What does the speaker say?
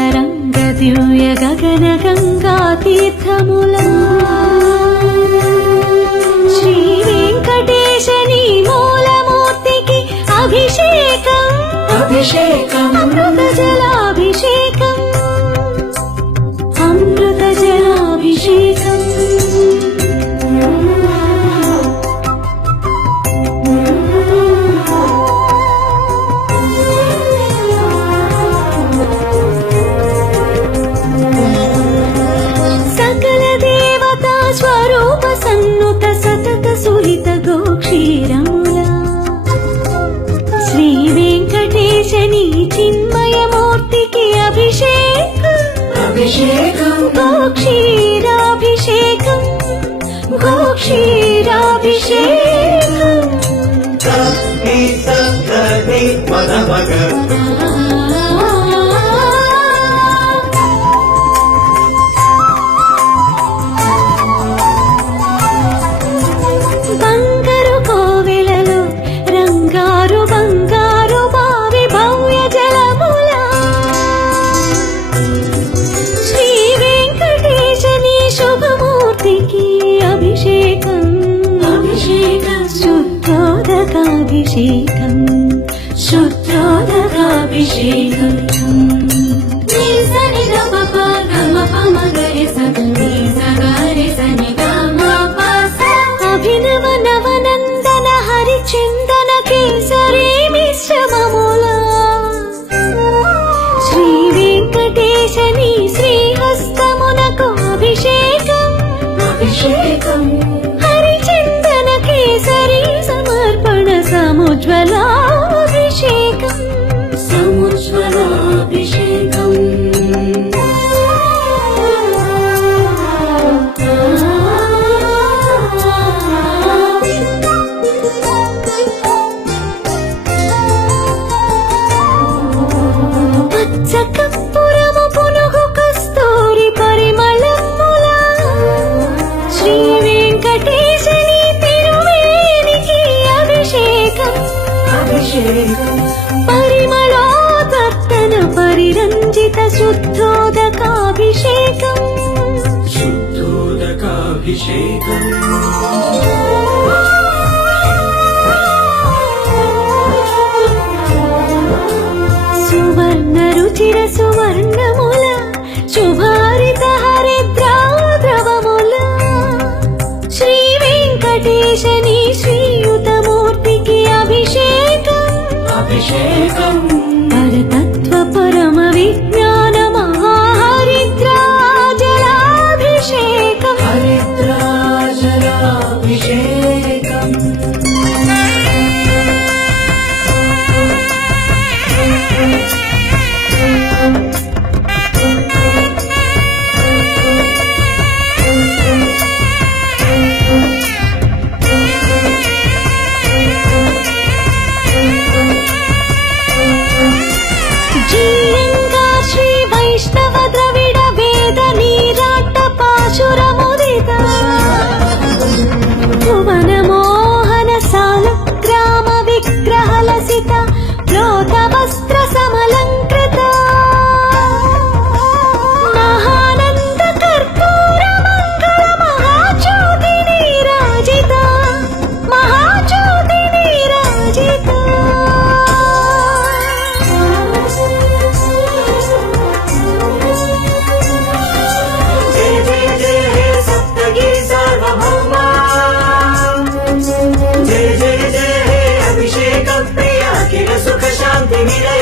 శృంగమంగళతరంగదివ్య గగన గంగా తీర్థములా శ్రీ వెంకటేశని మూలమూర్తికి అభిషేకం అభిషేకం అమృత జలాభిషేకం అమృత జలాభిషేకం శ్రీ వెంకటేశని చిన్మయమూర్తికి అభిషేకం అభిషేకం గోక్షీరాభిషేకం గోక్షీరాభిషేకం శుద్ధోదకాభిషేకం శుద్ధోదకాభిషేకం అభినవ నవనందన హరిచందన కేసరి మిశ్రమములా శ్రీ వెంకటేశని శ్రీహస్తమునకు అభిషేకం అభిషేకం హరిచందన కేసరి సమర్పణ సముజ్వలాభిషేకం సముజ్వలాభిషేకం పచ్చకర్పూరము పునుగు కస్తూరి పరిమళములా శ్రీ వెంకటేశని తిరువేనికి అభిషేకం అభిషేకం పరిమళోదర్తన పరిరంజిత శుద్ధోదకాభిషేకం శుద్ధోదకాభిషేకం సువర్ణ రుచిర సువర్ణముల శుభారిత హరిద్రాద్రవముల శ్రీ వెంకటేశని శ్రీయుతమూర్తికి అభిషేకం అభిషేకం పరతత్వ పరమ విజ్ఞాన మహాహరిద్రాజలాభిషేకం హరిద్రాజలాభిషేకం జ్యోతి నిలయం